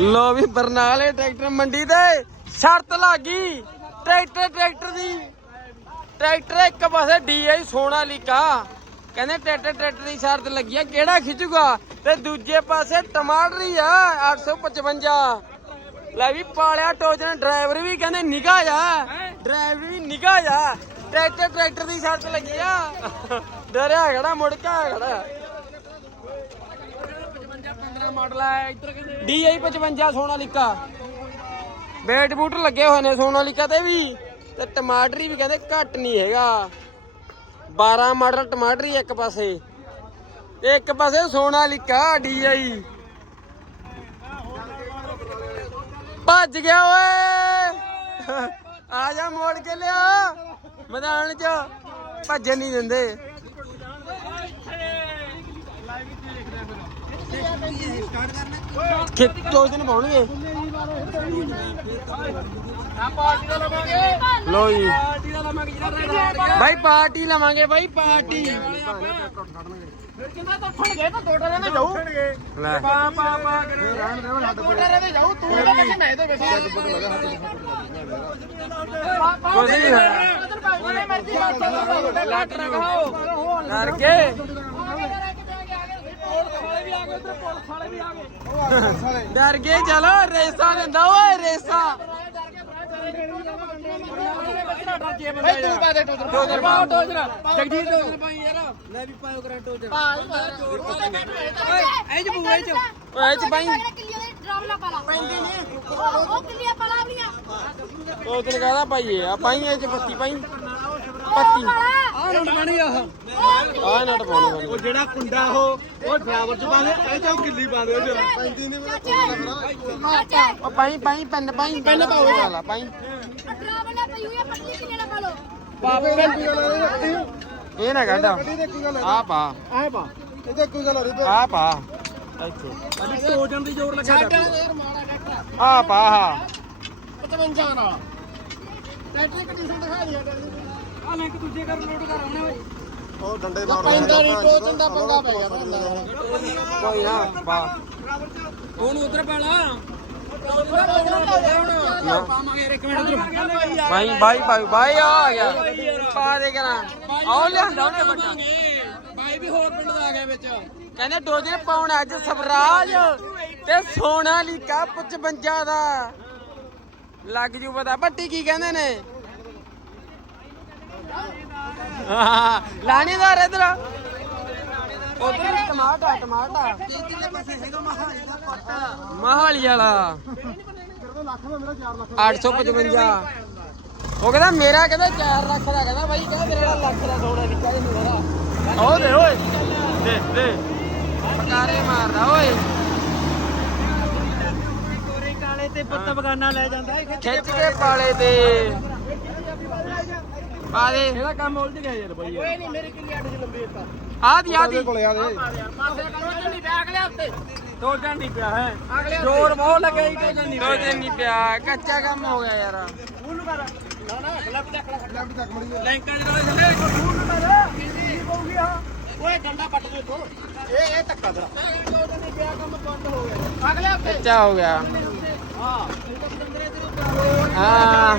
ਲੋ ਵੀ ਬਰਨਾਲੇ ਟਰੈਕਟਰ ਮੰਡੀ ਤੇ ਸ਼ਰਤ ਲੱਗੀ। ਟਰੈਕਟਰ ਟਰੈਕਟਰ ਦੀ, ਟਰੈਕਟਰ ਇੱਕ ਪਾਸੇ ਡੀਆਈ ਸੋਨਾਲੀਕਾ ਕਹਿੰਦੇ ਟਰੈਕਟਰ ਟਰੈਕਟਰ ਦੀ ਸ਼ਰਤ ਲੱਗੀ ਆ, ਕਿਹੜਾ ਖਿੱਚੂਗਾ? ਤੇ ਦੂਜੇ ਪਾਸੇ ਟਮਾਟਰ ਹੀ ਆ 855 ਲੈ ਵੀ ਪਾਲਿਆ ਟੋਜਨ ਡਰਾਈਵਰ ਵੀ ਕਹਿੰਦੇ ਨਿਗਾ ਆ। ਡਰਾਈਵਰ ਵੀ ਨਿਗਾ ਆ। ਟਰੈਕਟਰ ਟਰੈਕਟਰ ਦੀ ਸ਼ਰਤ ਲੱਗੀ ਆ। ਡਰਿਆ ਖੜਾ, ਮੁੜ ਕੇ ਖੜਾ। ਮਾਡਲ ਹੈ ਇੱਧਰ ਕਹਿੰਦੇ ਡੀਆਈ 55 ਸੋਨਾਲੀਕਾ। ਬੇਟ ਬੂਟ ਲੱਗੇ ਹੋਏ ਨੇ ਸੋਨਾਲੀਕਾ ਤੇ ਵੀ। ਤੇ ਟਮਾਟਰੀ ਵੀ ਕਹਿੰਦੇ ਘੱਟ ਨਹੀਂ ਹੈਗਾ। 12 ਮਾਡਲ ਟਮਾਟਰੀ ਇੱਕ ਪਾਸੇ। ਤੇ ਇੱਕ ਪਾਸੇ ਸੋਨਾਲੀਕਾ, ਡੀਆਈ। ਭੱਜ ਗਿਆ ਓਏ। ਆ ਜਾ ਮੋੜ ਕੇ ਲਿਆ। ਮੈਦਾਨ 'ਚ। ਭੱਜਣ ਨਹੀਂ ਦਿੰਦੇ। ਦੋ ਦਿਨ ਪਾਉਣਗੇ ਆ ਪਾਰਟੀ ਲਵਾਂਗੇ ਲੋ ਜੀ। ਬਾਈ ਪਾਰਟੀ ਲਵਾਂਗੇ ਬਾਈ ਪਾਰਟੀ। ਫਿਰ ਕਿੰਨਾ ਤੋਂ ਫੜ ਗਏ ਤਾਂ ਦੋ ਟਰੇ ਦੇ ਜਾਊ ਲੈ। ਪਾ ਪਾ ਪਾ ਕਰੇ ਜਾਊ ਤੂੰ ਮੈਂ ਕੁਝ ਨਹੀਂ ਹੋਇਆ ਲੱਟ ਰਖਾਓ ਡਰ ਕੇ ਵਾਲੇ ਵੀ ਆ ਗਏ ਉਧਰ ਪੁਲਿਸ ਵਾਲੇ ਵੀ ਆ ਗਏ। ਡਰ ਕੇ ਚਲੋ ਰੇਸਾਂ ਦਿੰਦਾ ਓਏ ਰੇਸਾਂ। ਜਗਜੀਤ ਟੋਜਰ ਪਾਈ ਯਾਰ। ਲੈ ਵੀ ਪਾਇਓ ਕਰਾਂ ਟੋਜਰ। ਪਾ ਐ ਚ ਬੂਏ ਚ। ਓਏ ਚ ਬਾਈ। ਉਹ ਤੈਨੂੰ ਕਹਦਾ ਪਾਈਏ? ਆ ਪਾਈ ਇਹ ਚ ਪੱਤੀ ਪਾਈ। ਪੱਤੀ ਆ ਰੋਣ ਬਣੀ ਆਹ। ਆ ਨਟ ਪਾਉਣੀ ਉਹ ਜਿਹੜਾ ਕੁੰਡਾ ਉਹ ਉਹ ਡਰਾਈਵਰ ਚ ਪਾਉਂਦੇ ਇਹ ਚੋਂ ਗਿੱਲੀ ਪਾਉਂਦੇ ਉਹ ਜਿਹੜਾ ਪੈਂਦੀ ਨਹੀਂ ਉਹ ਪਾਈ ਪਾਈ ਪੈਨ ਪਾਈ ਪੈਨ ਪਾਓ ਵਾਲਾ ਪਾਈ। ਇਹ ਨਾ ਕੱਢ। ਦੇਖੀ ਗੱਲ ਆ? ਪਾ। ਆਏ ਪਾ। ਇਹਦੇ ਕੋਈ ਗੱਲ ਨਹੀਂ ਆ ਪਾ। ਇੱਥੇ। ਅਭੀ ਟੋਜਨ ਦੀ ਜ਼ੋਰ ਲੱਗਾ ਆ ਪਾ ਆ 55 ਨਾਲ। ਟਰੈਕਟਰ ਕੰਡੀਸ਼ਨ ਦਿਖਾ ਦਿਆ ਆ? ਲਿੰਕ ਦੂਜੇ ਕਰ ਲੋਡ ਕਰ ਆਉਣੇ ਓਏ ਉਹ ਡੰਡੇ ਮਾਰ। ਪੈਂਦਾ ਨਹੀਂ ਟੋਜਨ ਦਾ ਪੰਗਾ ਪੈ ਗਿਆ ਕੋਈ ਨਾ ਪਾ ਉਹਨੂੰ ਉਧਰ ਪਾ ਲਾ ਪਾਵਾਂਗੇ ਇੱਕ ਮਿੰਟ ਉਧਰ। ਬਾਈ ਬਾਈ ਬਾਈ ਬਾਈ ਆ ਗਿਆ। ਪਾ ਦੇ ਕਰਾਂ। ਆਓ ਲਿਆਂਦਾ ਉਹਨੇ ਵੱਡਾ। ਬਾਈ ਵੀ ਹੋਰ ਪਿੰਡ ਦਾ ਆ ਗਿਆ ਵਿੱਚ। ਕਹਿੰਦੇ ਡੋਜੇ ਪਾਉਣ ਅੱਜ ਸਵਰਾਜ ਤੇ ਸੋਨਾਲੀਕਾ 55 ਦਾ। ਲੱਗ ਜੂ ਪਤਾ। ਭੱਟੀ ਕੀ ਕਹਿੰਦੇ ਨੇ? ਹਾਂ। ਲਾਣੇਦਾਰ ਇਧਰ ਉਧਰ ਟਮਾਟਾ ਟਮਾਟਾ ਮਹਾਲੀ ਵਾਲਾ ਲੱਖ ਦਾ ਮੇਰਾ 4 ਲੱਖ 855 ਉਹ ਕਹਿੰਦਾ ਮੇਰਾ ਕਹਿੰਦਾ 4 ਲੱਖ ਦਾ ਕਹਿੰਦਾ ਬਾਈ ਕਹਿੰਦਾ ਮੇਰੇ ਨਾਲ ਲੱਖ ਦਾ ਸੋਨਾ ਨਿਕਲ ਨਹੀਂ ਮੇਰਾ ਉਹ ਦੇ ਓਏ। ਦੇ ਦੇ। ਪਕਾਰੇ ਮਾਰਦਾ ਓਏ। ਕੋਰੇ ਕਾਲੇ ਤੇ ਪੁੱਤ ਬਗਾਨਾ ਲੈ ਜਾਂਦਾ। ਖਿੱਚ ਕੇ ਪਾਲੇ ਤੇ। ਪਾ ਦੇ। ਇਹਦਾ ਕੰਮ ਉਲਝ ਗਿਆ ਯਾਰ ਬਾਈ। ਓਏ ਨਹੀਂ ਮੇਰੇ ਕਿੱਲੀ ਅੱਡ ਚ ਲੰਬੀ ਇੱਕ ਆ। ਦੀ ਆ ਦੀ। ਕੋਲੇ ਆ ਦੇ। ਪਾਸੇ ਕਰੋ ਝੰਡੀ ਪਿਆ ਅਗਲੇ ਹਫ਼ਤੇ ਦੋ ਝੰਡੀ ਪਿਆ ਹੈ। ਜ਼ੋਰ ਬਹੁਤ ਲੱਗਿਆ ਹੀ ਦੋ ਝੰਡੀ ਦੋ ਨਹੀਂ ਪਿਆ ਕੱਚਾ ਕੰਮ ਹੋ ਗਿਆ ਯਾਰ। ਉਹਨੂੰ ਕਰ। ਨਾ ਨਾ ਲੈਫਟ ਲੈ। ਲੈਫਟ ਤੱਕ ਮੜੀ ਲੈਂਕਾਂ ਜਿਹੜਾ ਛੱਡੇ ਕੋ ਦੂਰ ਨੂੰ ਕਰ। ਕਿੰਨੀ ਪਊਗੀ ਆ? ਓਏ ਡੰਡਾ ਪੱਟ ਦੇ ਤੋ ਇਹ ਇਹ ਧੱਕਾ ਤੇਰਾ। ਦੋ ਝੰਡੀ ਪਿਆ ਕੰਮ ਬੰਦ ਹੋ ਗਿਆ। ਅਗਲੇ ਹਫ਼ਤੇ ਕੱਚਾ ਹੋ ਗਿਆ ਹਾਂ ਤਾਂ ਹਾਂ।